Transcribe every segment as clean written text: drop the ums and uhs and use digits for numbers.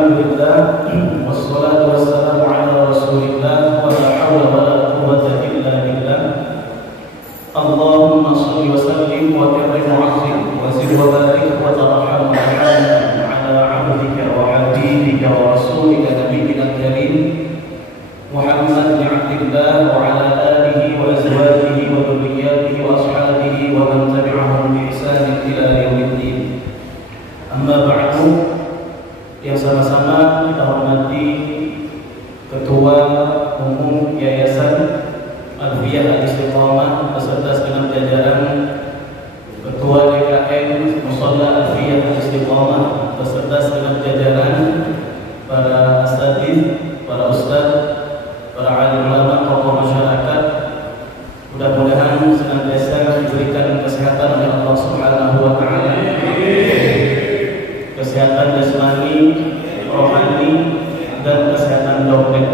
Alhamdulillah, wassalatu wassalamu ala Rasulillah, wa la hawla wa la quwwata illa billah. Allahumma shalli wa sallim wa karrim wa azim wa zid wa barik wa tarham wa rahim ala abdika wa habibika wa rasulika nabiyyina karim Muhammad bin Abdillah wa ala alihi wa azwajihi wa dhurriyyatihi wa ashabihi wa man tabi'ahum bi ihsan ila yaumiddin. Amma ba'du. Yang sama-sama kita hormati Ketua Umum Yayasan Alfiyah Al-Istiqamah beserta segenap jajaran, Ketua DKM Musholla Alfiyah Al-Istiqamah beserta segenap jajaran, para asatidz, para ustaz, para alim ulama, tokoh masyarakat. Mudah-mudahan senantiasa diberikan kesehatan oleh Allah Subhanahu wa taala. Kesehatan jasmani, rohani, dan kesehatan dompet.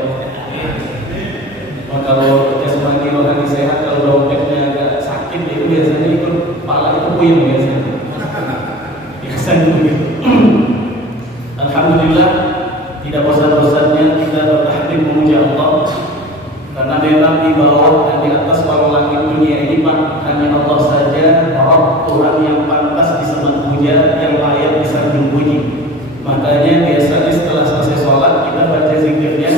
Maka kalau jasmani rohani sehat, kalau dompetnya agak sakit, itu biasanya itu kepala itu puyeng biasanya. Biasanya begitu. Alhamdulillah, tidak bosan-bosannya kita bertahmid memuja Allah, karena memang di bawah dan di atas walau langit dunia ini Pak, hanya Allah saja Rabb, Tuhan yang pantas disembah puja, yang layak disanjung puji. Makanya biasanya setelah selesai sholat kita baca zikirnya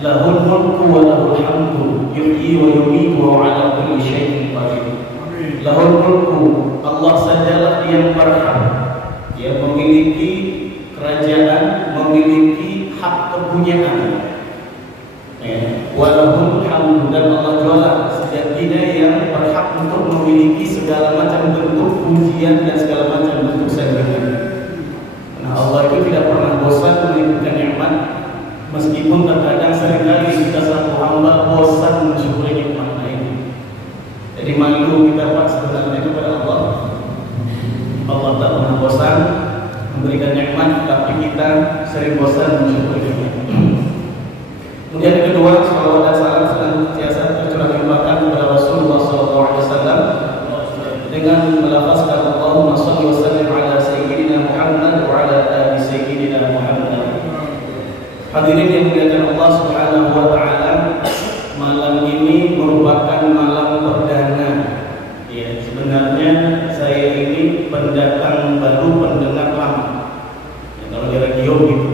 lahul mulku wa lahul hamdu yuhyi wa yumiitu wa ala kulli syai'in qadir. Lahul mulku, Allah sajalah yang berhak, yang memiliki kerajaan, memiliki hak kepunyaan. Walahul hamdu, dan Allah jualah sejatinya yang berhak untuk memiliki segala macam bentuk pujian dan segala macam bentuk sanjungan. Nah, Allah itu tidak pernah bosan melimpahkan nikmat, meskipun terkadang seringkali kita selaku hamba bosan mensyukuri nikmat ini. Jadi malu kita Pak sebenarnya kepada Allah. Allah tak pernah bosan memberikan nikmat, tapi kita sering bosan mensyukuri nikmat. Kemudian yang kedua, salawat dan salam senantiasa tercurah limpahkan kepada Rasulullah SAW dengan melafazkan Allahumma shalli wa sallim ala sayyidina Muhammad wa ala ali sayyidina Muhammad. Hadirin yang dimuliakan Allah Subhanahu wa taala, malam ini merupakan malam perdana. Ya, sebenarnya saya ini pendatang baru, pendengar lama. Ya, kalau di radio gitu.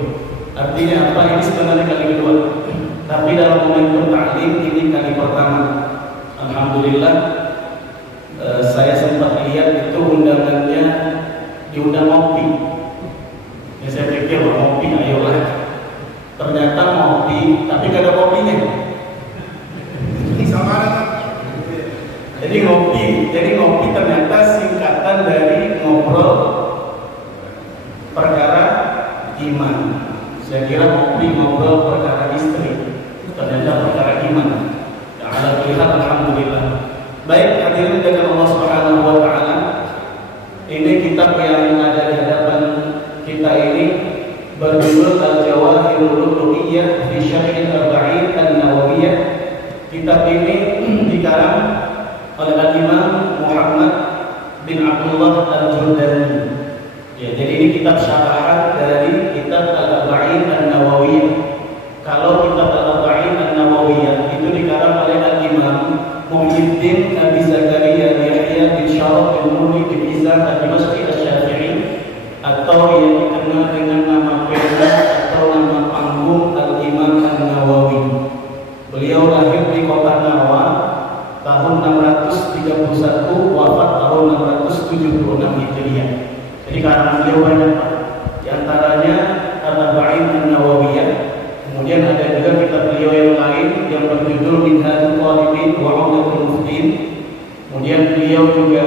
Artinya apa? Ini sebenarnya kali kedua. Tapi dalam momentum ta'lim ini kali pertama. Alhamdulillah, saya sempat lihat itu undangannya diundang ngopi. Ya, saya pikir ngopi, ayolah. Ternyata ngopi, tapi gak ada kopinya. Jadi ngopi ternyata singkatan dari ngobrol perkara iman. Saya kira ngopi ngobrol perkara istri, ternyata perkara iman. Alhamdulillah. Baik, hadirin dengan Allah Subhanahu wa taala. Ini kitab yang ada di hadapan kita ini berjudul Al-Jawahirul Lughawiyah fi Syarh Al-Arba'in An-Nawawiyah. Kitab ini dikarang oleh Al-Imam Muhammad bin Abdullah Al-Jurdani. Ya, jadi ini kitab syarahan dari kitab Al-Arba'in An-Nawawiyah. Kalau kitab Al-Arba'in An-Nawawiyah itu dikarang oleh Al-Imam Muhyiddin Abi Zakaria Yahya bin Syaraf bin Murri bin Izam Ad-Dimashqi Asy-Syafi'i, atau yang dikenal dengan nama pena atau nama panggung Al-Imam An-Nawawi. Beliau lahir di kota Nawa tahun 631, wafat tahun 676 Hijriah. Jadi karena beliau banyak, di antaranya Al-Arba'in An-Nawawiyah. Kemudian ada juga kitab beliau yang lain yang berjudul Minhajul Talibin wa 'Umdatul Muftin. Kemudian beliau juga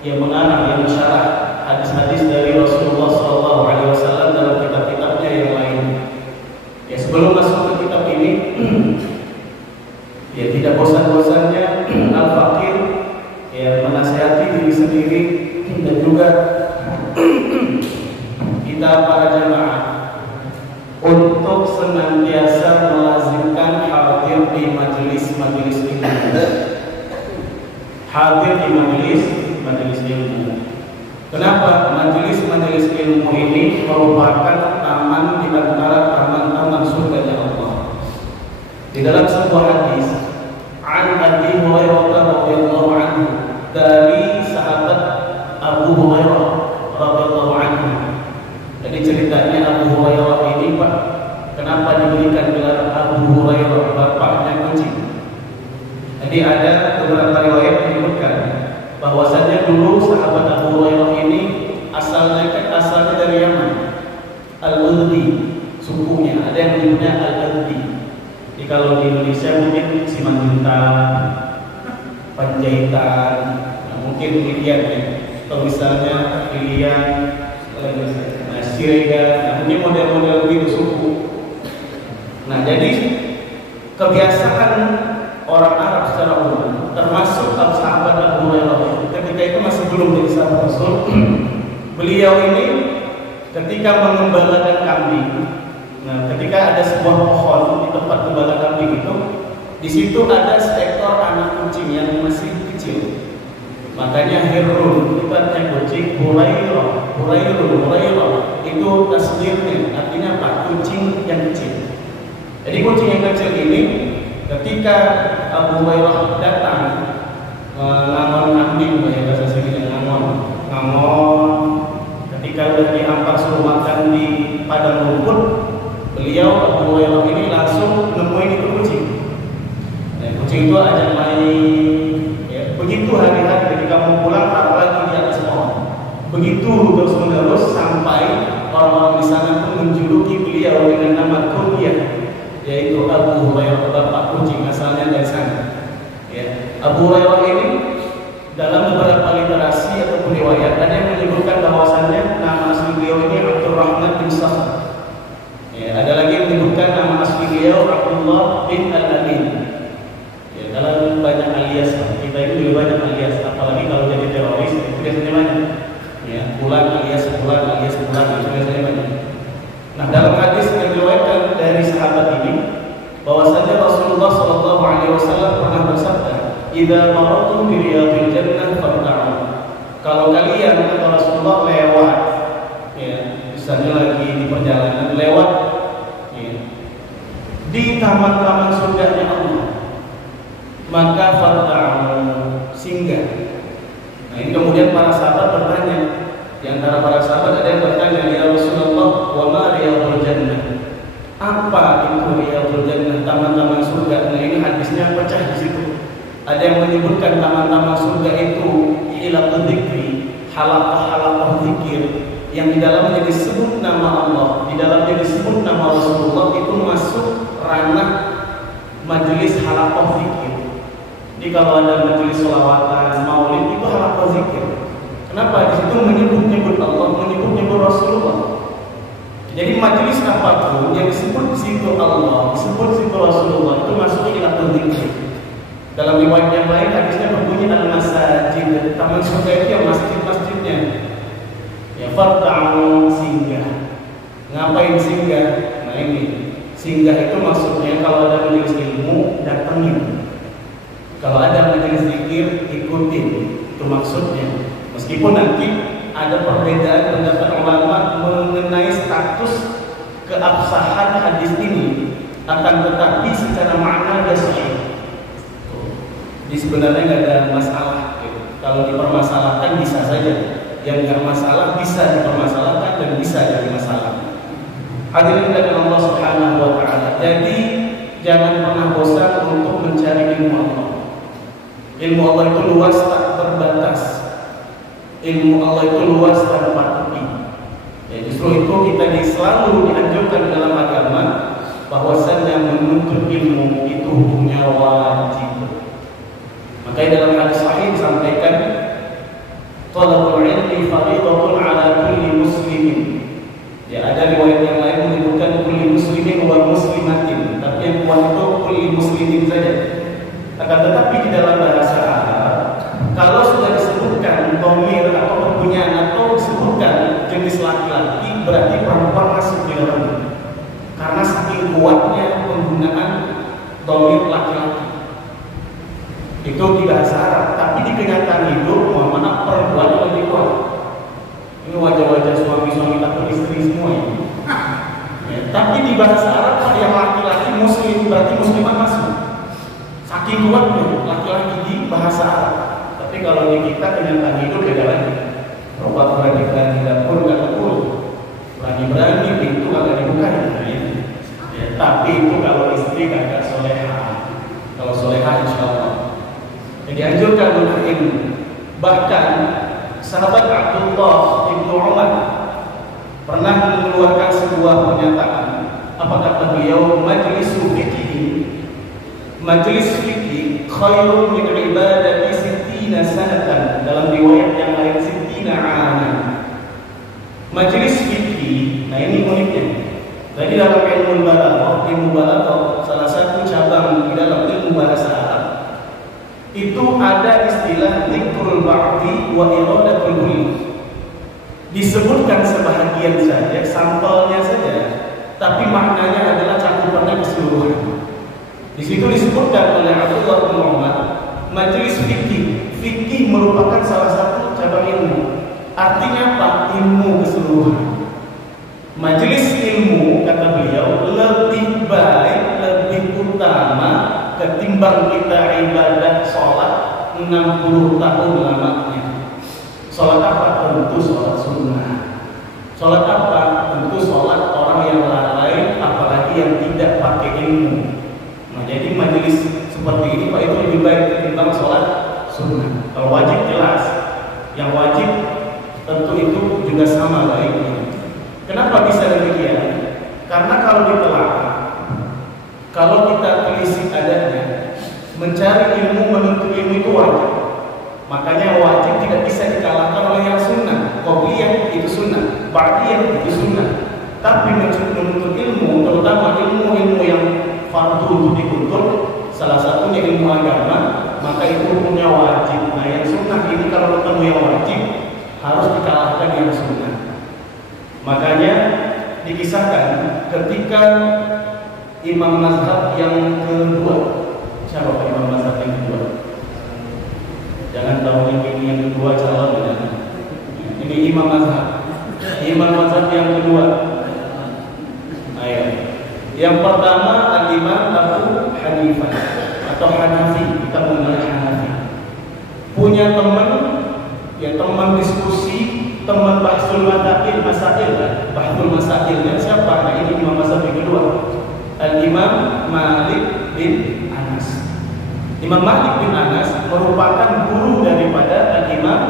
yang mengarang, yang mensyarah hadis-hadis dari Rasulullah SAW dalam kitab-kitabnya yang lain. Ya, sebelum masuk ke kitab ini, ya tidak bosan-bosannya Al-Faqir ya menasihati diri sendiri dan juga kita para jamaah untuk senantiasa melazimkan hadir di majelis-majelis ilmu. Hadir di majelis ilmu. Kenapa? Majelis-majelis ilmu ini merupakan taman kita sukunya. Ada yang menyebutnya al-addi. Jadi kalau di Indonesia mungkin Simanjuntak, Panjaitan, nah, mungkin Irian ya. Atau misalnya Irian, Siregar, nah, mungkin model-model begitu suku. Nah, jadi kebiasaan orang Arab secara umum, termasuk sahabat Abu Hurairah, ketika itu masih belum jadi sahabat Rasul, beliau ini ketika mengembalakan kambing, nah, ketika ada sebuah pohon di tempat gembala kambing itu, di situ ada seekor anak kucing yang masih kecil. Makanya Hirun, ibaratnya kucing, Hurairah, itu tasdirnya, artinya apa? Kucing yang kecil. Jadi kucing yang kecil ini, ketika Abu Hurairah datang ngamon kambing, bahasa sini ngamon, ketika udah diampar suruh makan di padang rumput, beliau Abu Hurairah ini langsung nemuin itu kucing. Nah, kucing itu ajak main, ya, begitu hari-hari ketika mau pulang taruh lagi di atas pohon. Begitu terus-menerus sampai orang-orang di sana pun menjuluki beliau dengan nama kunyah, yaitu Abu Hurairah, bapak kucing, asalnya dari sana. Ya. Abu Hurairah ini dalam beberapa literasi ataupun riwayat ada yang menyebutkan bahwasannya nama asli beliau ini Abdurrahman bin Sakhr. Ya, ada lagi yang menyebutkan nama asli beliau Abdullah bin Al-Amin. Ya, dalam banyak alias, kita itu juga banyak alias, apalagi kalau jadi teroris itu biasanya banyak. Ya, bulan alias bulan itu biasanya banyak. Nah, dalam hadis yang diriwayatkan dari sahabat ini, bahwasanya Rasulullah SAW pernah bersabda, "Idza marartum bi riyadil jannah farta'u." Kalau kalian, kata Rasulullah, lewat, ya, misalnya lagi di perjalanan lewat, ya, di taman-taman surganya Allah, maka farta'u, singgah. Nah, ini kemudian para sahabat bertanya. Di antara para sahabat ada yang bertanya, "Ya Rasulullah, wa ma riyadul jannah?" Apa itu riyadul jannah, taman-taman surga? Nah, ini hadisnya pecah di situ. Ada yang menyebutkan taman-taman surga itu hilaqul dzikri, halaqah zikir, yang di dalamnya disebut nama Allah, di dalamnya disebut nama Rasulullah, itu masuk ranah majelis halaqah zikir. Jadi kalau ada majelis sholawatan, maulid, itu halaqah zikir. Kenapa? Di situ menyebut Allah, menyebut Rasulullah. Jadi majelis apapun yang disebut di situ Allah, disebut di situ Rasulullah, itu masuk hilaqul dzikir. Dalam riwayat yang lain hadisnya berbunyi al-masajid, taman surga itu yang masjid-masjidnya. Ya, farta'u, singgah. Ngapain singgah? Nah, ini singgah itu maksudnya kalau ada majelis ilmu, datangin. Kalau ada majelis zikir, ikutin. Itu maksudnya. Meskipun nanti ada perbedaan pendapat ulama mengenai status keabsahan hadis ini, akan tetapi secara makna dia sahih. Jadi sebenarnya nggak ada masalah. Kalau dipermasalahkan bisa saja, yang nggak masalah bisa dipermasalahkan dan bisa jadi masalah. Hadirin dari Allah Subhanahu Wa Taala. Jadi jangan pernah bosan untuk mencari ilmu Allah. Ilmu Allah itu luas tak terbatas. Ilmu Allah itu luas tanpa tepi. Ya, justru itu kita selalu dianjurkan dalam agama bahwasanya menuntut ilmu itu hukumnya wajib. Makanya dalam hadis sahih disampaikan, "Thalabul ilmi fardhatun 'ala kulli muslimin." Ya, ada riwayat yang lain menyebutkan kulli muslimin wa muslimatin, tapi yang kuat itu kulli muslimin saja. Akan tetapi di dalam bahasa Arab, kalau sudah disebutkan dhamir atau kepunyaan atau disebutkan jenis laki-laki, berarti perempuan masuk di dalamnya. Karena saking kuatnya penggunaan dhamir laki-laki. Itu di bahasa Arab, tapi di kenyataan hidup, mohon maaf, perempuan lebih kuat. Ini wajah-wajah suami-suami atau istri semua ini. Ya, tapi di bahasa Arab, yang laki-laki muslim berarti muslimah masuk. Saking kuatnya laki-laki di bahasa Arab. Tapi kalau di kita kenyataan hidup beda lagi. Perempuan berani-berani dapur nggak dapur, berani-berani pintu kagak dibuka. Ya, tapi itu kalau istri kagak soleha. Kalau soleha insya Allah. Yang dianjurkan untuk ilmu. Bahkan sahabat Abdullah bin Umar pernah mengeluarkan sebuah pernyataan. Apa kata beliau? Majlis fikih khairun min ibadati sittina sanatan. Dalam riwayat yang lain sittina aman. Majlis fikih, nah ini uniknya. Jadi dalam ilmu balaghah, salah satu cabang di dalam ilmu bahasa Arab, itu ada istilah dzikrul ba'di wa iradatul kulli. Disebutkan sebahagian saja, sampelnya saja, tapi maknanya adalah cakupannya keseluruhan. Di situ disebutkan oleh Abdullah bin Umar, majlis fikih merupakan salah satu cabang ilmu. Artinya apa? Ilmu keseluruhan. Majelis ilmu, kata beliau, lebih baik, lebih utama ketimbang kita ibadah sholat 60 tahun lamanya. Sholat apa? Tentu sholat sunnah. Sholat apa? Tentu sholat orang yang lalai, apalagi yang tidak pakai ilmu. Nah, jadi majelis seperti ini Pak, itu lebih baik ketimbang sholat sunnah. Kalau wajib jelas, yang wajib tentu itu juga sama baiknya. Kenapa bisa demikian? Karena kalau ditelaah, kalau kita telisik adanya, mencari ilmu, menuntut ilmu itu wajib. Makanya wajib tidak bisa dikalahkan oleh yang sunnah. Qobliyah itu sunnah, ba'diyah itu sunnah. Tapi menuntut ilmu, terutama ilmu-ilmu yang fardu untuk dituntut, salah satunya ilmu agama, maka itu hukumnya wajib. Nah, yang sunnah ini kalau ketemu yang wajib, harus dikalahkan yang sunnah. Makanya dikisahkan ketika imam mazhab yang kedua, siapa Pak imam mazhab yang kedua? Jangan tahu ini yang kedua calon ya. Ini imam mazhab. Imam mazhab yang kedua. Ayo. Yang pertama al-Imam Abu Hanifah atau Hanafi, kita mengenal Hanafi. Punya teman, ya teman diskusi, teman bahsul masail, bahsul masail. Dan siapa? Nah, ini imam mazhab yang kedua. Al-Imam Malik bin Anas. Imam Malik bin Anas merupakan guru daripada Al-Imam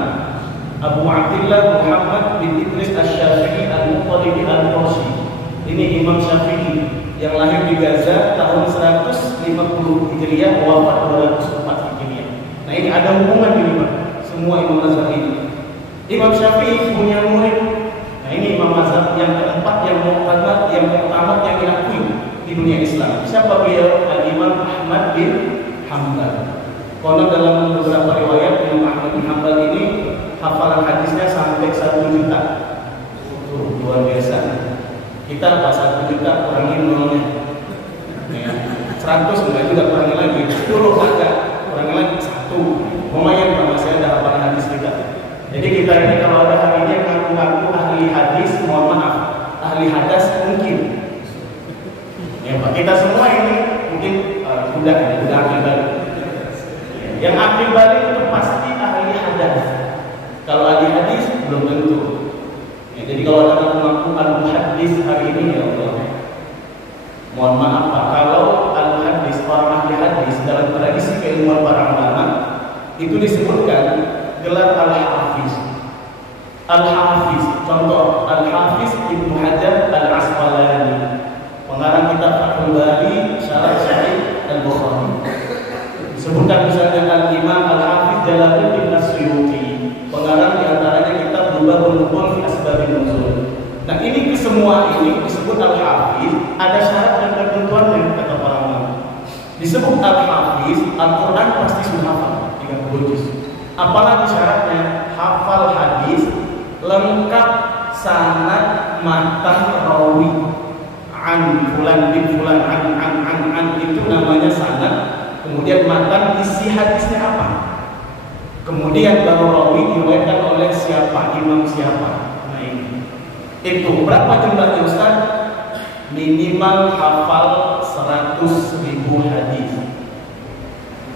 Abu Abdillah Muhammad bin Idris Asy-Syafi'i Al-Muqallidi Al-Qursi. Ini Imam Syafi'i yang lahir di Gaza tahun 150 Hijriah, wafat 204 Hijriah. Nah, ini ada hubungan ini Pak, semua imam mazhab ini. Imam Syafi'i punya murid. Nah, ini imam mazhab yang keempat, yang muqaddam, yang pertama yang diakui di dunia Islam. Siapa beliau? Al-Imam Ahmad bin Hanbal. Konon dalam beberapa riwayat Imam Ahmad bin Hanbal ini hafalan hadisnya sampai 1 juta. Luar biasa. Kita apa 1 juta kurangin nolnya. Ya, 100 enggak juga kurangin lagi. 10 agak kurangin lagi 1. Lumayan Pak, masih ada hafalan hadis kita. Jadi kita ini kalau ada hari ini yang ngaku-ngaku ahli hadis, mohon maaf, ahli hadas mungkin. Ya Pak, kita semua ini mungkin udah ahli balik. Yang ahli balik itu pasti ahli hadas. Kalau ahli hadis belum tentu. Ya, jadi kalau ada ngaku al-muhaddis hari ini, ya Allah, mohon maaf Pak, kalau al-muhaddis, orang ahli hadis dalam tradisi keilmuan para ulama itu disebutkan gelar al-hafiz. Al-hafiz, contoh al-hafiz Ibnu Hajar Al-Asqalani, pengarang kitab Fathul Bari, Syarah Sahih Al-Bukhari. Disebutkan misalnya al-Imam Al-Hafiz Jalaluddin As-Suyuti, pengarang diantaranya kitab Rubabul Nuqul fi Asbabun Nuzul. Nah, ini semua ini disebut al-hafiz, ada syarat dan ketentuannya kata para ulama. Disebut al-hafiz, Al-Quran pasti sudah hafal 30 juz. Apalagi syaratnya hafal hadis lengkap sanad matan rawi an fulan bin fulan an itu namanya sanad. Kemudian matan isi hadisnya apa, kemudian baru rawi diriwayatkan oleh siapa, imam siapa. Nah, ini itu berapa jumlahnya Ustaz? Minimal hafal 100.000 hadis.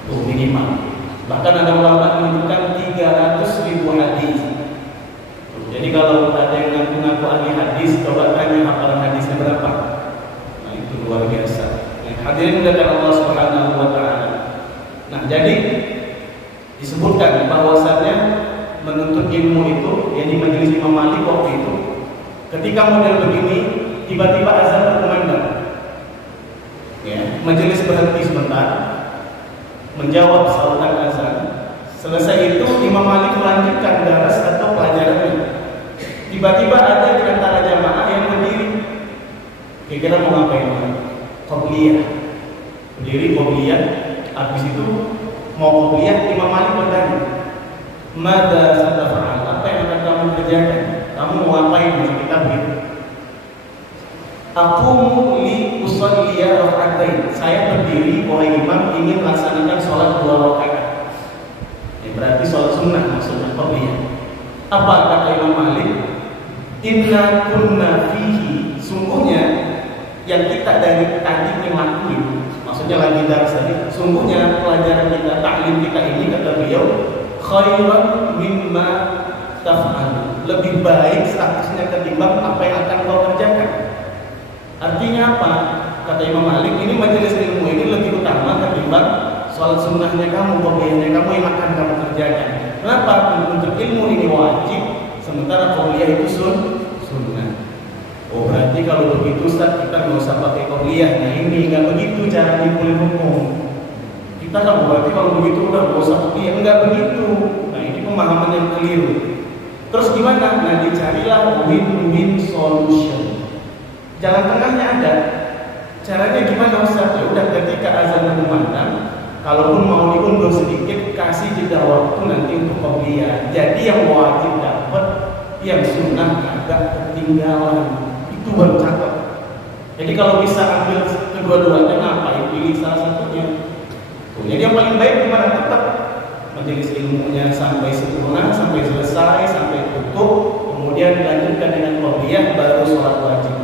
Tuh minimal. Bahkan ada ulama menunjukkan 300.000 hadis. Jadi kalau ada yang ngaku-ngaku ahli hadis, coba tanya hafalan hadisnya berapa. Nah, itu luar biasa. Hadirin dari Allah Subhanahu wa taala. Nah, jadi disebutkan bahwasannya menuntut ilmu itu, yakni majelis Imam Malik waktu itu, ketika model begini, tiba-tiba azan berkumandang. menjawab sautan azan. Selesai itu Imam Malik melanjutkan daras atau pelajarannya. Tiba-tiba ada di antara jamaah yang berdiri. Kira-kira mau ngapain? Qobliyah. Berdiri qobliyah. Habis itu mau qobliyah, Imam Malik bertanya, "Mada satafa'al?" Apa yang akan kamu kerjakan? Kamu mau ngapain? Masih kita begitu. Aqumu li usalliya raka'atain. Saya berdiri, wahai imam, ingin melaksanakan sholat 2 rakaat. Berarti sholat sunnah maksudnya qobliyah. Apa kata Imam Malik? Inna kunna fihi. Sungguhnya yang kita dari tadi ngelakuin, maksudnya lagi daras tadi, sungguhnya pelajaran kita, taklim kita ini, kata beliau, khairan mimma taf'al. Lebih baik statusnya ketimbang apa yang akan kau kerjakan. Artinya apa? Kata Imam Malik, ini majelis ilmu ini lebih utama ketimbang sholat sunnahnya kamu, qobliyahnya kamu yang akan kamu kerjakan. Kenapa? Untuk ilmu ini wajib, sementara qobliyah itu sunnah. Oh, berarti kalau begitu Ustaz, kita nggak usah pakai qobliyah. Nah, ini nggak begitu cara dipulih hukum. Kita kan berarti kalau begitu udah nggak usah qobliyah. Nggak begitu. Nah, ini pemahaman yang keliru. Terus gimana? Nah, dicarilah win-win solution. Jalan tengahnya ada. Caranya gimana Ustaz? Ya udah, ketika azan berkumandang, kalaupun mau diundur sedikit, kasih jeda waktu nanti untuk qobliyah. Jadi yang wajib dapat, yang sunnah agak ketinggalan. Itu baru cakep. Jadi kalau bisa ambil kedua-duanya, ngapain pilih salah satunya? Tuh, jadi yang paling baik gimana? Tetap majelis ilmunya sampai sempurna, sampai selesai, sampai tutup, kemudian dilanjutkan dengan qobliyah, baru sholat wajib.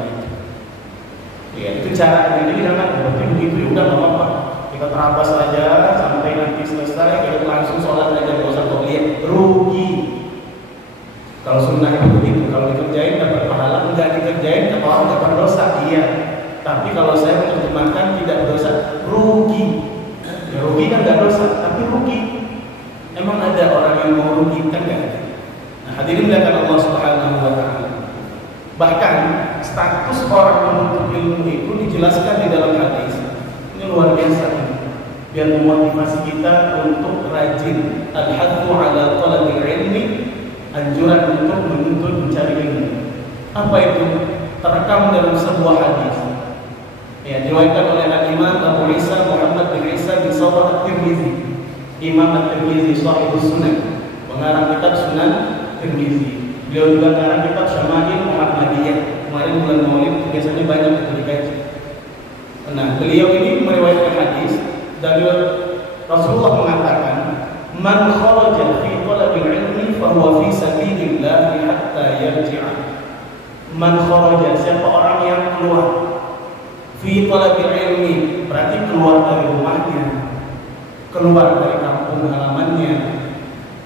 Ya, itu cara. Jadi jangan berarti begitu, ya udah nggak apa-apa. Kita terabas saja sampai nanti selesai, kita langsung sholat aja, nggak usah qobliyah. Rugi. Kalau sunnah itu begitu, kalau dikerjain dapat pahala, enggak dikerjain dapat dosa. Iya. Tapi kalau saya menerjemahkan tidak berdosa, rugi. Ya, rugi kan nggak dosa, tapi rugi. Emang ada orang yang mau rugi kan nggak? Nah, hadirin dimuliakan Allah Subhanahu wa Ta'ala. Bahkan status orang menuntut ilmu itu dijelaskan di dalam hadis. Ini luar biasa, biar memotivasi kita untuk rajin. Al-haddu ala talabil ilmi, anjuran untuk menuntut mencari ilmu. Apa itu? Terekam dalam sebuah hadis. Ya, diriwayatkan oleh Imam Abu Isa Muhammad bin Isa bin Sawrah At-Tirmizi. Imam At-Tirmizi Shahihus Sunan, pengarang kitab Sunan Tirmizi. Beliau juga mengarang kitab Syama'il Muhammadiyah. Kemarin bulan Maulid biasanya banyak itu dikaji. Nah, beliau ini meriwayatkan hadis dari Rasulullah mengatakan, "Man kharaja fi talabil ilmi fa huwa fi sabilillah hatta yarji'a." Man kharaja, siapa orang yang keluar fi talabil ilmi, berarti keluar dari rumahnya, keluar dari kampung halamannya,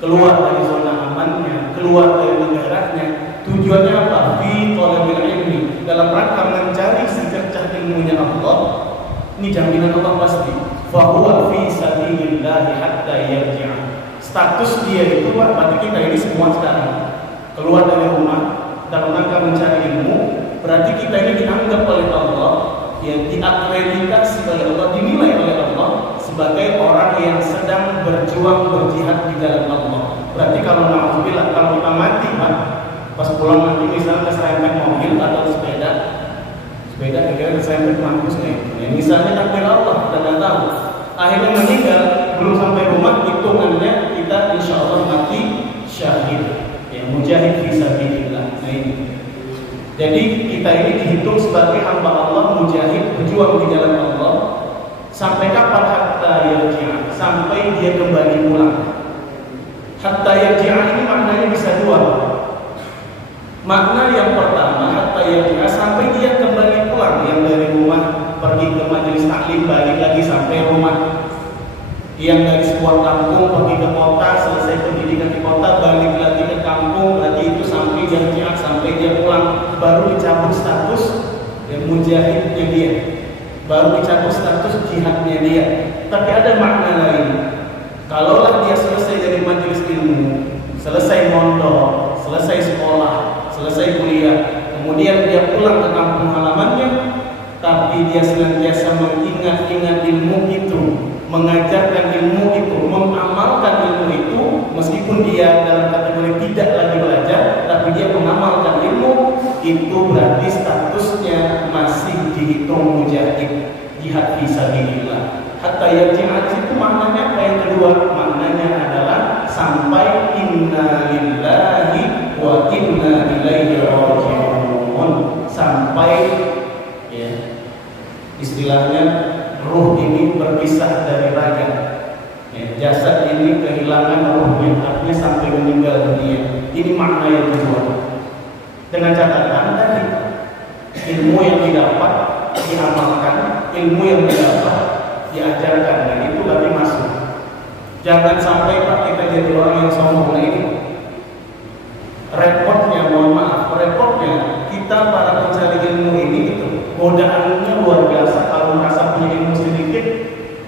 keluar dari zona amannya, keluar dari negaranya. Tujuannya apa? Fi talabil ilmi, dalam rangka mencari si cercah ilmunya Allah. Ini jaminan Allah pasti. Fa huwa fi sabilillah hatta yarji'a. Status dia itu, berarti kita ini semua sekarang keluar dari rumah dalam rangka mencari ilmu, berarti kita ini dianggap oleh Allah, yang diakreditasi oleh Allah, dinilai oleh Allah sebagai orang yang sedang berjuang berjihad di jalan Allah. Berarti kalau na'udzubillah, kalau kita mati, Pak, pas pulang nanti misalnya keserempet mobil atau sepeda kira-kira keserempet mampus nih. Ya, misalnya takdir Allah, kita nggak tahu. Akhirnya meninggal, belum sampai rumah, hitungannya kita insya Allah mati syahid, ya, mujahid fisabilillah. Nah ini. Jadi kita ini dihitung sebagai hamba Allah, mujahid, berjuang di jalan Allah. Sampai kapan? Hatta yarji'a, sampai dia kembali pulang. Hatta yarji'a ini maknanya bisa dua. Makna yang pertama, hatta yarji'a, sampai dia kembali pulang. Yang dari rumah pergi ke majelis taklim, balik lagi sampai rumah. Yang dari sebuah kampung pergi ke kota, selesai pendidikan di kota, balik lagi ke kampung, berarti itu sampai yarji'a, sampai dia pulang. Baru dicabut status yang mujahidnya dia, baru dicabut status jihadnya dia. Tapi ada makna lain. Kalaulah dia selesai dari majelis ilmu, selesai mondok, selesai sekolah, selesai kuliah, kemudian dia pulang ke kampung halamannya, tapi dia senantiasa mengingat-ingat ilmu itu, mengajarkan ilmu itu, mengamalkan ilmu itu, meskipun dia dalam kategori tidak lagi belajar, tapi dia mengamalkan ilmu, itu berarti statusnya masih dihitung mujahid, jihad fisabilillah. Hatta yarji'a itu maknanya apa? Yang kedua maknanya adalah sampai inna lillahi wa inna ilaihi raji'un, sampai ya istilahnya ruh ini berpisah dari raga, ya, jasad ini kehilangan ruhnya, artinya sampai meninggal dunia. Ini makna yang kedua. Dengan catatan tadi ilmu yang didapat diamalkan, ilmu yang didapat diajarkan, dan itu berarti masuk. Jangan sampai Pak kita jadi orang yang sombong. Nah ini repotnya, mohon maaf, repotnya kita para pencari ilmu ini itu godaannya luar biasa. Kalau merasa punya ilmu sedikit,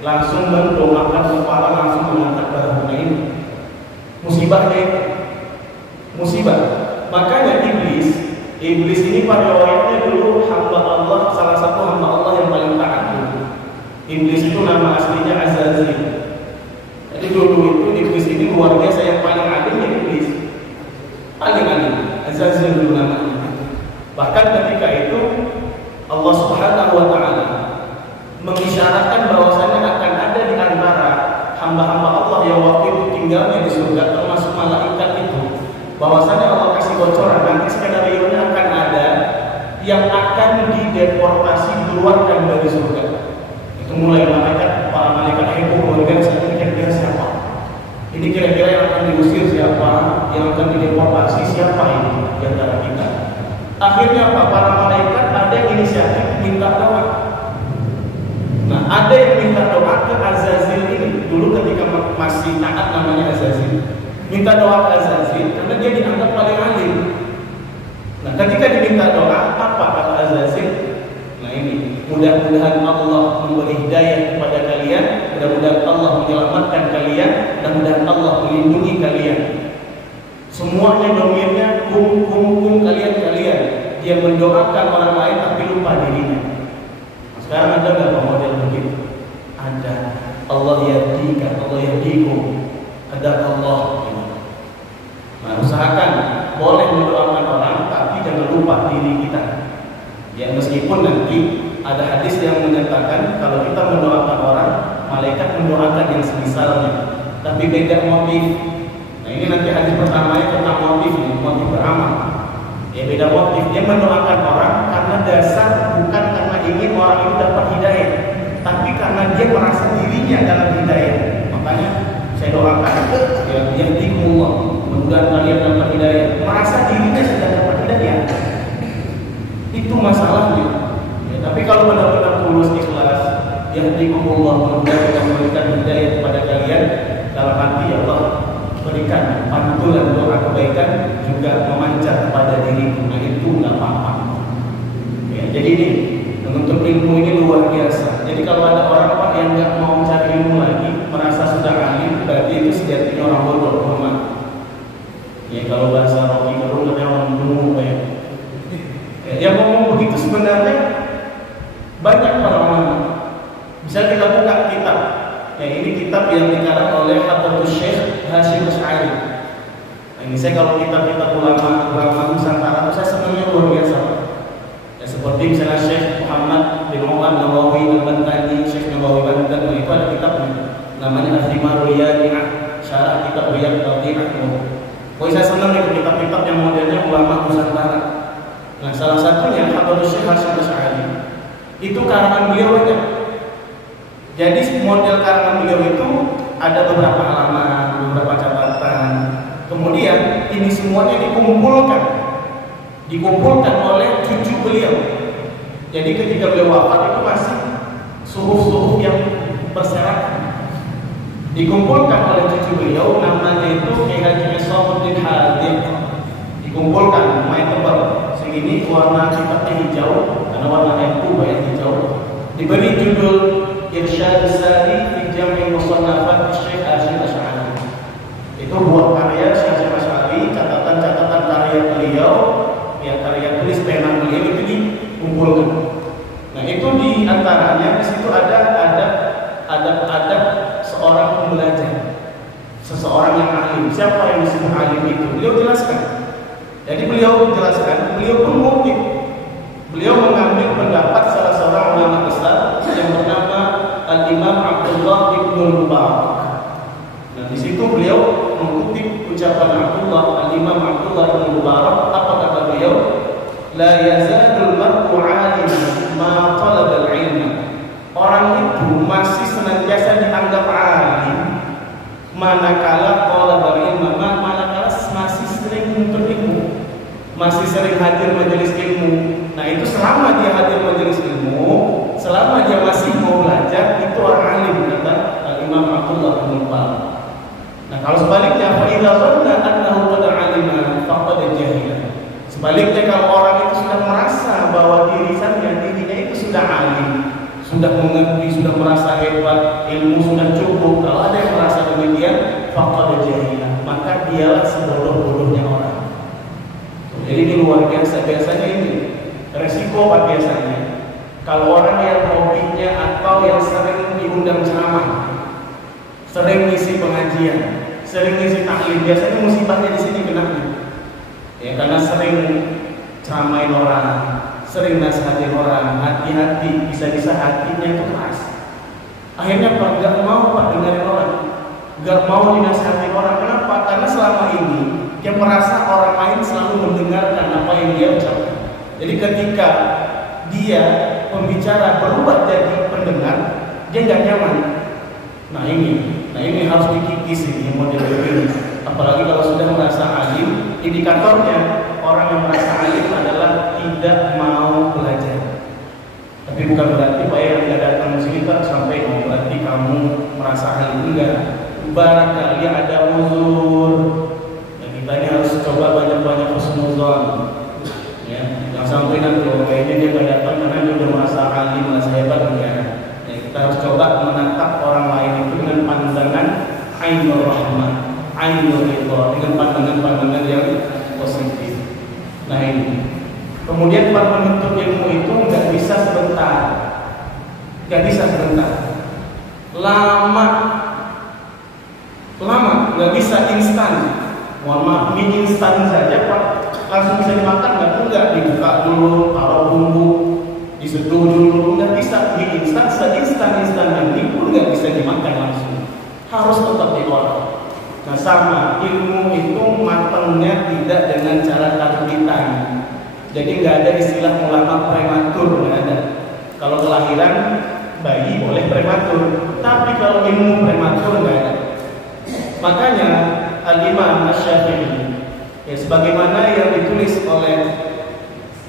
langsung mendongakkan kepala, langsung mengangkat bahu. Nah ini musibahnya itu, musibah. Makanya iblis ini pada awalnya dulu hamba Allah, salah satu hamba Allah yang paling taat dulu. Iblis itu nama aslinya Azazil. Jadi dulu itu iblis ini luar biasa, yang paling alim ya iblis, paling alim Azazil dulu namanya. Bahkan ketika itu Allah Subhanahu wa Ta'ala mengisyaratkan bahwasanya akan ada di antara hamba-hamba Allah yang waktu itu tinggalnya di surga, termasuk malaikat itu, bahwasanya Allah kasih bocoran nanti skenario-nya akan ada yang akan dideportasi, dikeluarkan dari surga. Itu mulai malaikat, para malaikat heboh berorganisasi, kira-kira siapa? Ini kira-kira yang akan diusir siapa? Yang akan dideportasi siapa ini di antara kita? Akhirnya apa? Para malaikat ada yang inisiatif minta doa. Nah, ada yang minta doa ke Azazil ini. Dulu ketika masih taat namanya Azazil, minta doa ke Azazil karena dia dianggap paling alim. Nah, ketika diminta doa, apa kata Azazil? Nah ini, mudah-mudahan Allah memberi hidayah kepada kalian, mudah-mudahan Allah menyelamatkan kalian, mudah-mudahan Allah melindungi kalian. Semuanya domirnya kum kalian. Dia mendoakan orang lain tapi lupa dirinya. Nah, sekarang ada nggak model begitu? Ada. Allah yahdikan, Allah yahdikum. Ada Allah. Nah, usahakan boleh mendoakan orang tapi jangan lupa diri kita. Ya, meskipun nanti ada hadis yang menyatakan kalau kita mendoakan orang, malaikat mendoakan yang semisalnya, tapi beda motif. Nah, ini nanti hadis pertamanya tentang motif beramal. Ya, beda motif. Dia mendoakan orang karena dasar, bukan karena ingin orang itu dapat hidayah, tapi karena dia merasa dirinya dalam hidayah. Makanya saya doakan ya yahdikumullah, mudah-mudahan kalian dapat hidayah, merasa dirinya sudah dapat hidayah. Itu masalahnya. Ya, tapi kalau benar-benar tulus ikhlas, yahdikumullah, mudah-mudahan Allah memberikan hidayah kepada kalian, dalam hati ya Allah berikan pantulan doa kebaikan juga memancar kepada diriku. Nah itu nggak apa-apa. Ya, jadi ini menuntut ilmu ini luar biasa. Jadi kalau ada orang yang nggak mau cari ilmu lagi, merasa sudah alim, berarti itu sejatinya orang bodoh, rumah. Ya kalau bahasa Rocky Gerung namanya orang dungu ya. Yang ngomong begitu sebenarnya banyak para ulama. Bisa kita buka kitab. Ya, ini kitab yang dikarang oleh Hadratus Syekh Hasyim Asy'ari. Nah, ini saya kalau kitab-kitab ulama Nusantara saya senangnya luar biasa. Ya, seperti misalnya Syekh Muhammad bin Umar Nawawi Al-Bantani, Syekh Nawawi Banten, itu ada kitabnya namanya Al-Thimar Riyadiyah, syarah kitab Riyad Al-Qadimah. Saya senang itu kitab-kitab yang modelnya ulama Nusantara. Nah, salah satunya Hadratus Syekh Hasyim Asy'ari. Itu karangan beliau banyak. Jadi model karangan beliau itu ada beberapa halaman, beberapa catatan. Kemudian ini semuanya dikumpulkan oleh cucu beliau. Jadi ketika beliau wafat itu masih suhuf-suhuf yang berserakan. Dikumpulkan oleh cucu beliau, namanya itu Kiai Haji Isamuddin Hadid. Dikumpulkan lumayan tebal. Segini warna kitabnya hijau karena warna NU yang hijau. Diberi judul Irsyad Sari fi Jam'i Musannafat Syekh Hasyim Asy'ari. Itu buah karya Syekh Hasyim Asy'ari, catatan-catatan karya beliau, ya karya tulis pena beliau itu dikumpulkan. Nah, itu di antaranya di situ ada adab seorang pembelajar, seseorang yang alim. Siapa yang disebut alim itu? Beliau jelaskan. Jadi beliau menjelaskan, beliau pun mungkin beliau mengambil pendapat salah seorang ulama besar yang bernama Al-Imam Abdullah ibn Mubarak. Nah, di situ beliau mengutip ucapan Al-Imam Abdullah ibn Mubarak. Apa kata beliau? La yazalul mar'u 'aliman ma talaba al-'ilma. Orang itu masih senantiasa dianggap alim manakala talaba al-'ilma, manakala masih sering menuntut ilmu, masih sering hadir majelis ilmu. Nah, itu selama dia hadir majelis ilmu, selama dia masih mau belajar, itu orang alim, kata Al-Imam Abdullah bin Mubarak. Nah, kalau sebaliknya, fa idza dhanna annahu qad 'alima faqad jahila. Sebaliknya, kalau orang itu sudah merasa bahwa dirinya itu sudah alim, sudah mengerti, sudah merasa hebat, ilmu sudah cukup, kalau ada yang merasa demikian, faqad jahila, maka dialah sebodoh-bodohnya orang. Jadi ini luar biasa. Biasanya ini resiko apa biasanya? Kalau orang yang hobinya atau yang sering diundang ceramah, sering ngisi pengajian, sering ngisi taklim, biasanya musibahnya di sini kena. Ya, karena sering ceramain orang, sering nasihatin orang, hati-hati, bisa-bisa hatinya itu keras. Akhirnya Pak gak mau Pak dengerin orang, gak mau dinasihatin orang. Kenapa? Karena selama ini dia merasa orang lain selalu mendengarkan apa yang dia ucapkan. Jadi ketika dia pembicara berubah jadi pendengar, dia nggak nyaman. Nah ini harus dikikis ini model ini. Apalagi kalau sudah merasa alim, indikatornya orang yang merasa alim adalah tidak mau belajar. Tapi bukan berarti Pak yang tidak datang ke sini tak sampai berarti kamu merasa alim, enggak. Barangkali ada uzur. Kita ini harus coba banyak-banyak husnuzon, ya. Jangan sampai nanti kayaknya dia nggak datang karena dia udah merasa alim, merasa hebat, ya. Kita harus coba menatap orang lain itu dengan pandangan ainur rahmah, ainur ridha, dengan pandangan-pandangan yang positif. Nah ini. Kemudian para penuntut ilmu itu nggak bisa sebentar, lama, nggak bisa instan. Mohon maaf, mie instan saja Pak, langsung bisa dimakan enggak? Dibuka dulu, taruh bumbu, diseduh dulu, enggak bisa. Mie instan, seinstan ini pun enggak bisa dimakan langsung, harus tetap diolah. Nah sama, ilmu itu matangnya tidak dengan cara karbitan. Jadi enggak ada istilah ulama prematur, enggak ada. Kalau kelahiran bayi boleh prematur, tapi kalau ilmu prematur enggak ada. Makanya Al-Imam Asy-Syafi'i, ya sebagaimana yang ditulis oleh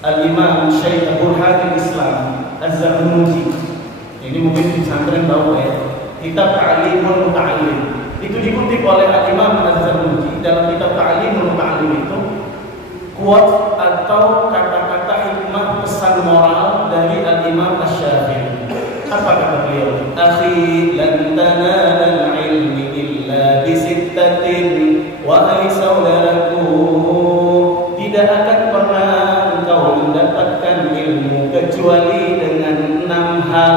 Al-Imam Syekh Burhanul Islam Az-Zarnuji. Ini mungkin pesantren tahu ya. Kitab Ta'limul Muta'allim. Itu dikutip oleh Al-Imam Az-Zarnuji dalam kitab Ta'limul Muta'allim itu quote atau kata-kata hikmah pesan moral dari Al-Imam Asy-Syafi'i. Apa kata beliau? Akhi lan tanalal ilmi illa bisittatin wahai saudaraku, tidak akan pernah engkau mendapatkan ilmu kecuali dengan 6 hal,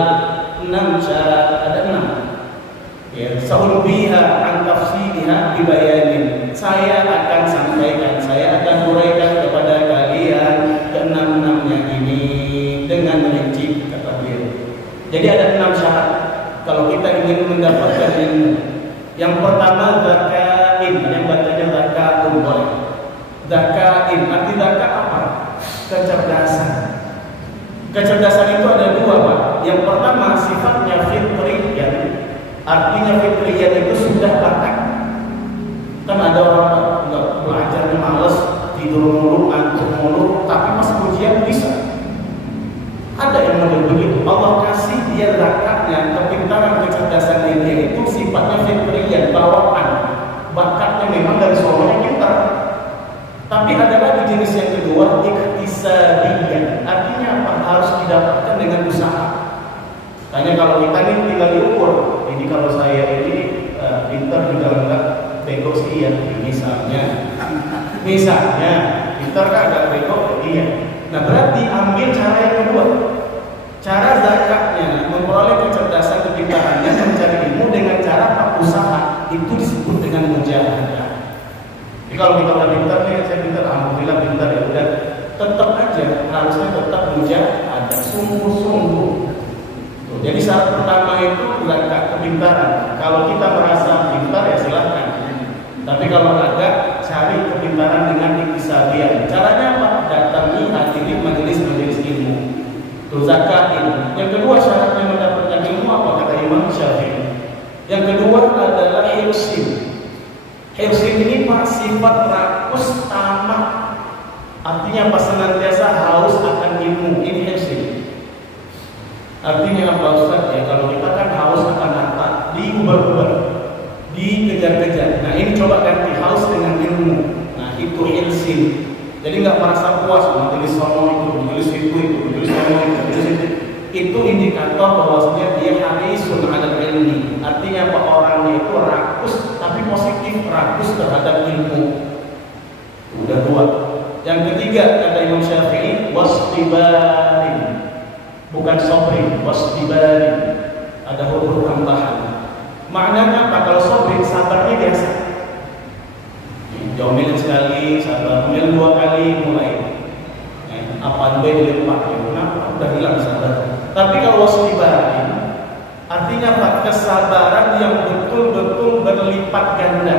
6 syarat, ada 6. Ya, sa'ulbiha an tafsiliha bibayanin. Saya akan sampaikan, saya akan uraikan kepada kalian ke-6-6-nya ini dengan rinci, kata beliau. Jadi ada 6 syarat kalau kita ingin mendapatkan ilmu. Yang pertama zakain, yang bacanya zakaun boleh. Zakain, arti zakat apa? Kecerdasan. Kecerdasan itu ada 2 Pak. Yang pertama sifatnya fitriyah. Artinya fitriyah itu sudah bakat. Kan ada orang enggak belajarnya malas, tidur mulu, ngantuk mulu, tapi pas ujian bisa. Ada yang model begitu. Allah kasih dia zakatnya, kepintaran, kecerdasan dia itu sifatnya fitriyah, bawaan. Bakatnya memang dari suaminya pintar. Tapi ada lagi jenis yang kedua, iktisabiyah. Artinya apa? Harus didapatkan dengan usaha. Hanya kalau kita ini tinggal diukur. Ini kalau saya ini pintar juga enggak, bego sih ya. Misalnya pintar kan agak bego iya. Nah berarti ambil cara yang kedua. Cara zakatnya memperoleh kecerdasan kepintarannya mencari ilmu dengan cara kalau kita udah pintar nih, saya pintar, alhamdulillah pintar ya udah, tetap aja harusnya tetap ada sungguh-sungguh. Jadi syarat pertama itu zakat kepintaran. Kalau kita merasa pintar ya silahkan. Tapi kalau ada, cari kepintaran dengan iktisabian. Caranya apa? Datangi hadiri majelis-majelis ilmu. Itu zakat ilmu. Yang kedua syaratnya mendapatkan ilmu apa kata Imam Syafi'i? Yang kedua adalah hirsin. Hirsin ini sifat rakus tamak. Artinya apa? Senantiasa haus akan ilmu. Ini hirsin. Artinya apa Ustaz? Ya kalau kita kan haus akan harta, diuber-uber, dikejar-kejar. Nah ini coba ganti haus dengan ilmu. Nah itu hirsin. Jadi nggak merasa puas majelis sono itu, majelis itu, majelis sono itu, majelis itu. Itu indikator bahwasanya dia harisun ala ilmi. Artinya apa? Orangnya itu rakus tapi positif, rakus terhadap ilmu. Udah dua. Yang ketiga kata Imam Syafi'i, wastibarin. Bukan sobri, wasdibari. Ada huruf tambahan. Maknanya apa? Kalau sobri, sabarnya biasa. Diomelin sekali, sabar. Omelin 2 kali, mulai. Apa gue dilempar? Kenapa? Udah hilang sabar. Tapi kalau wasdibari, artinya apa? Kesabaran yang betul-betul berlipat ganda.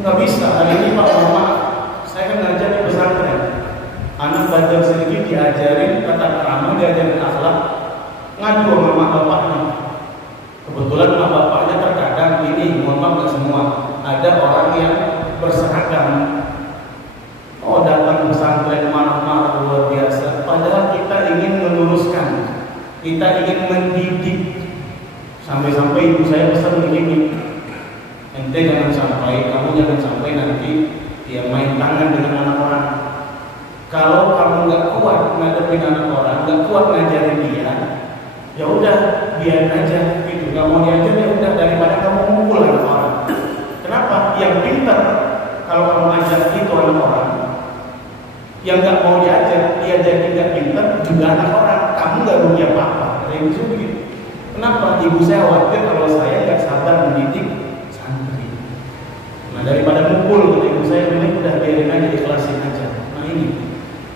Nggak bisa. Hari ini Pak Mama, saya kan ngajar di pesantren. Anak belajar sedikit diajarin tata krama, diajarin akhlak, ngadu sama mak bapaknya. Kebetulan mak bapaknya terkadang ini, mohon maaf nggak semua, ada orang yang berseragam. Oh datang pesantren marah-marah luar biasa. Padahal kita ingin meluruskan, kita ingin mendidik. Sampai-sampai ibu saya pesan begini, ente jangan sampai, kamu jangan sampai nanti dia main tangan dengan anak orang. Kalau kamu nggak kuat ngadepin anak orang, nggak kuat ngajarin dia, ya udah biarin aja gitu. Nggak mau diajar ya udah, daripada kamu mukul anak orang. Kenapa? Yang pintar kalau kamu ajar itu anak orang, yang nggak mau diajar dia jadi nggak pintar juga anak orang. Kamu nggak rugi apa-apa. Ibu saya begitu. Kenapa? Ibu saya khawatir kalau saya nggak sabar mendidik santri. Nah daripada mukul, ibu saya bilang udah biarin aja, ikhlasin aja. Nah ini.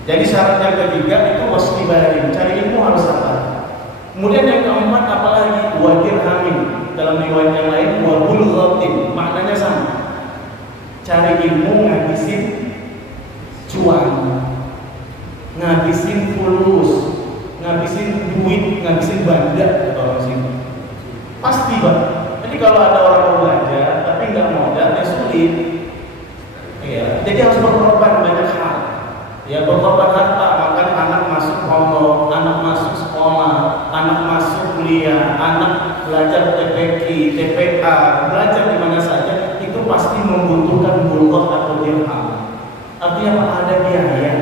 Jadi syarat yang ketiga itu wasdibarin, cari ilmu harus sabar. Kemudian yang keempat apalagi? Wadir hamin. Dalam riwayat yang lain wabul ghatin, maknanya sama. Cari ilmu ngabisin cuan, ngabisin fulus, ngabisin duit, ngabisin banda kata orang sini. Pasti Pak. Jadi kalau ada orang mau belajar tapi nggak modal, ya sulit. Ya, jadi harus berkorban banyak hal. Ya berkorban harta, makan anak masuk pondok, anak masuk sekolah, anak masuk kuliah, anak belajar TPQ, TPA, belajar di mana saja, itu pasti membutuhkan bulghah atau dirham. Artinya ada biaya.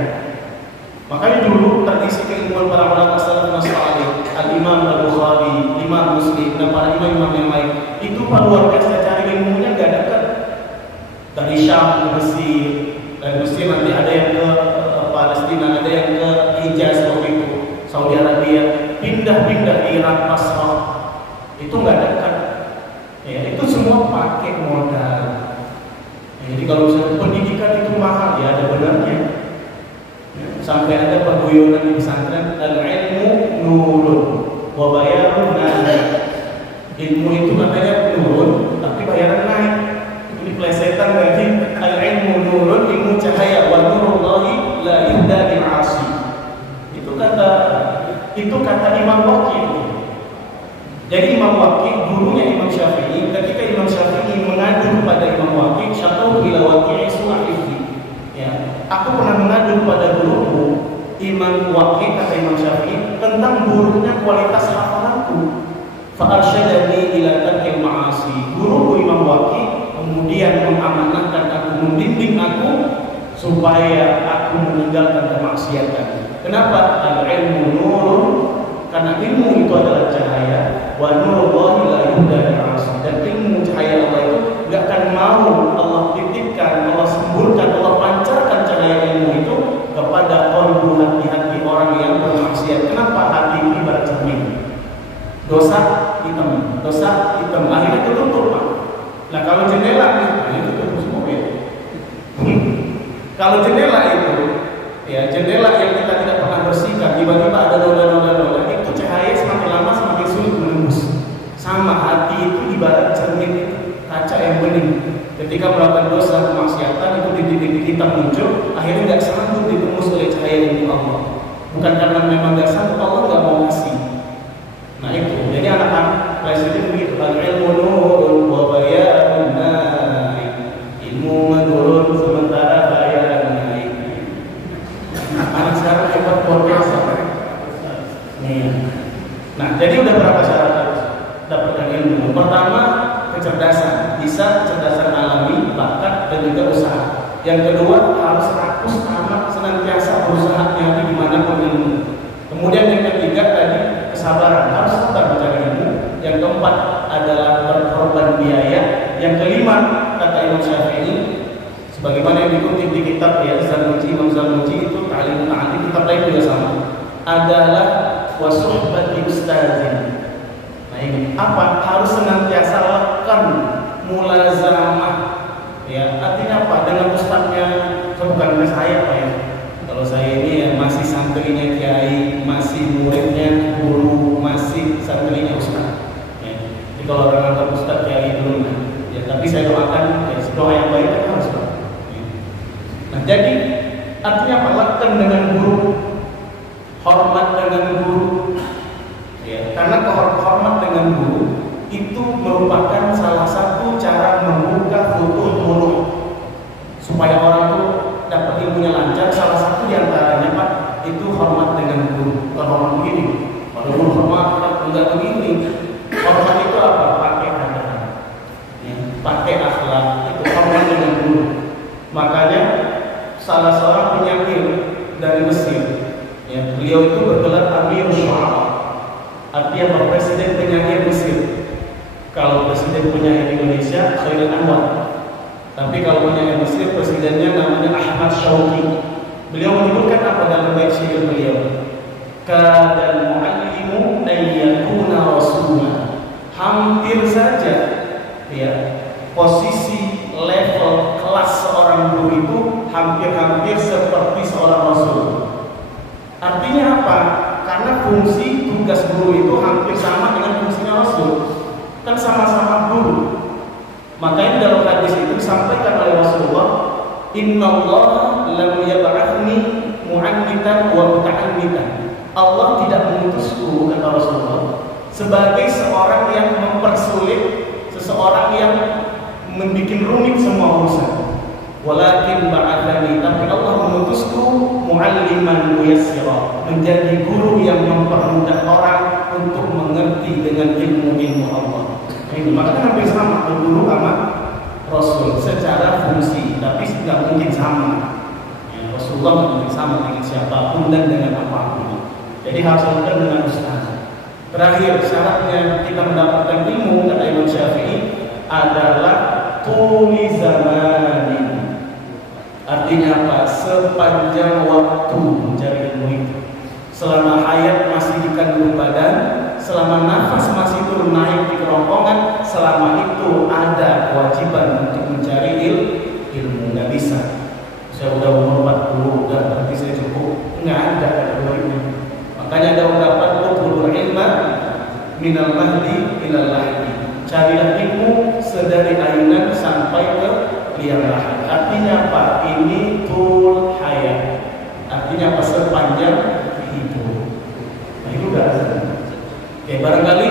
Makanya dulu tradisi keilmuan para ulama salafus salih, Al-Imam Al-Bukhari, Imam Muslim, dan para imam-imam yang lain, itu luar biasa cari ilmunya gak dekat. Dari Syam ke Mesir, dari Mesir nanti ada yang ke Palestina, ada yang ke Hijaz waktu itu, Saudi Arabia, pindah-pindah Irak, Basrah, itu nggak dekat. Ya, itu semua pakai modal. Ya, jadi kalau misalnya pendidikan itu mahal, ya ada benarnya. Ya, sampai ada perguyonan di pesantren, al-ilmu nurun, wa bayarun naik. Ilmu itu katanya nurun, tapi bayaran naik. Ini plesetan berarti al-ilmu nurun, ilmu cahaya, wa nurullahi la yuhda bil 'asi. Itu kata Imam Waqi'. Jadi Imam Waqi', gurunya Imam Syafi'i, ketika Imam Syafi'i mengadu kepada Imam Waqi', syaqau ila Waqi' su'afihi. Ya, aku pernah mengadu kepada guruku Imam Waqi', kata Imam Syafi'i, tentang buruknya kualitas hafalanku. Fa arsyadani ila tarkil ma'asi. Guruku Imam Waqi' kemudian mengamanahkan aku, membimbing aku supaya aku meninggalkan kemaksiatan. Kenapa? Al-ilmu nurun, karena ilmu itu adalah cahaya. Wa nurullahi la yuhda bil-'asi. Dan ilmu cahaya Allah itu enggak akan mau Allah titipkan, Allah sembuhkan, Allah pancarkan cahaya ilmu itu kepada qalbu, hati-hati orang yang bermaksiat. Kenapa? Hati ini bercermin. Dosa hitam, akhirnya tertutup Pak. Nah kalau jendela itu tutup semua ya. Kalau jendela itu, ya jendela yang kita tidak pernah bersihkan, tiba-tiba ada noda-noda, itu cahaya semakin lama semakin sulit menembus. Sama hati itu ibarat cermin kaca yang bening. Ketika melakukan dosa kemaksiatan itu titik-titik hitam muncul, akhirnya nggak sanggup ditembus oleh cahaya ilmu Allah. Bukan karena memang nggak sanggup, Allah nggak mau kasih. Nah itu, jadi anak-anak kelas itu begitu. Al-ilmu nurun wa bayanun naik. Ilmu menurun sementara bayaran naik. Anak sekarang hebat luar biasa. Nah, jadi udah berapa syarat dapatkan ilmu? Pertama, kecerdasan. Bisa kecerdasan alami, bakat, dan juga usaha. Yang kedua, harus rakus amat senantiasa berusaha nyari dimanapun ilmu. Kemudian yang ketiga tadi, kesabaran, harus sabar mencari ilmu. Yang keempat adalah berkorban biaya. Yang kelima, kata Imam Syafi'i, sebagaimana yang dikutip di kitab ya Zarnuji, Imam Zarnuji itu ta'lim kitab lain juga sama, adalah wasuhbati ustazin. Nah ini apa? Harus senantiasa lakukan mulazamah. Ya, artinya apa? Dengan ustaznya, bukan saya Pak ya. Kalau saya ini ya masih santrinya kiai, masih muridnya guru, masih santrinya ustaz. Ya. Jadi kalau orang anggap ustaz kiai dulu, ya tapi saya doakan ya, doa yang baik kan harus Pak. Ya. Nah jadi artinya apa? Lakukan dengan guru, hormat dengan guru. Ya, karena hormat dengan guru itu merupakan salah satu cara membuka futuh mulut supaya orang itu dapat ilmunya lancar. Salah satu diantaranya Pak itu hormat dengan guru. Bukan hormat begini, kalau guru hormat enggak begini. Hormat itu apa? Pakai adab, ya, pakai akhlak, itu hormat dengan guru. Makanya salah seorang penyair dari Mesir, ya, beliau itu bergelar Amir Syu'ara, artinya Pak Presiden penyair Mesir. Kalau presiden penyair Indonesia Khairul Anwar, tapi kalau penyair Mesir presidennya namanya Ahmad Syauqi. Beliau menyebutkan apa dalam bait syair beliau? Kadal muallimu ayyakuna rasulullah. Hampir saja ya posisi level kelas seorang guru itu hampir-hampir seperti seorang rasul. Artinya apa? Karena fungsi tugas guru itu hampir sama dengan fungsinya rasul. Kan sama-sama guru. Makanya dalam hadis itu disampaikan oleh Rasulullah, innallaha lam yab'athni mu'annitan wa muta'annitan. Allah tidak mengutusku, kata Rasulullah, sebagai seorang yang mempersulit, seseorang yang membuat rumit semua urusan. Walakin ba'athani, tapi Allah mengutusku mu'alliman muyassira, menjadi guru yang mempermudah orang untuk mengerti dengan ilmu-ilmu Allah. Ini maka hampir sama guru sama Rasul secara fungsi, tapi tidak mungkin sama. Ya, Rasulullah tidak mungkin sama dengan siapapun dan dengan apapun. Jadi harus lakukan dengan ustaz. Terakhir, syaratnya kita mendapatkan ilmu kata Imam Syafi'i adalah tuli zamanin. Artinya apa? Sepanjang waktu mencari ilmu itu. Selama hayat masih di kandung badan, selama nafas masih turun naik di kerongkongan, selama itu ada kewajiban untuk mencari ilmu. Nggak bisa. Saya udah umur 40, udah berarti saya cukup. Nggak ada kategorinya. Makanya ada ungkapan utlubul ilma minal mahdi ilal lahdi. Carilah ilmu sedari ayunan sampai ke liang lahat. Artinya apa? Ini tul hayat. Artinya apa? Sepanjang hidup. Nah itu udah. Oke, barangkali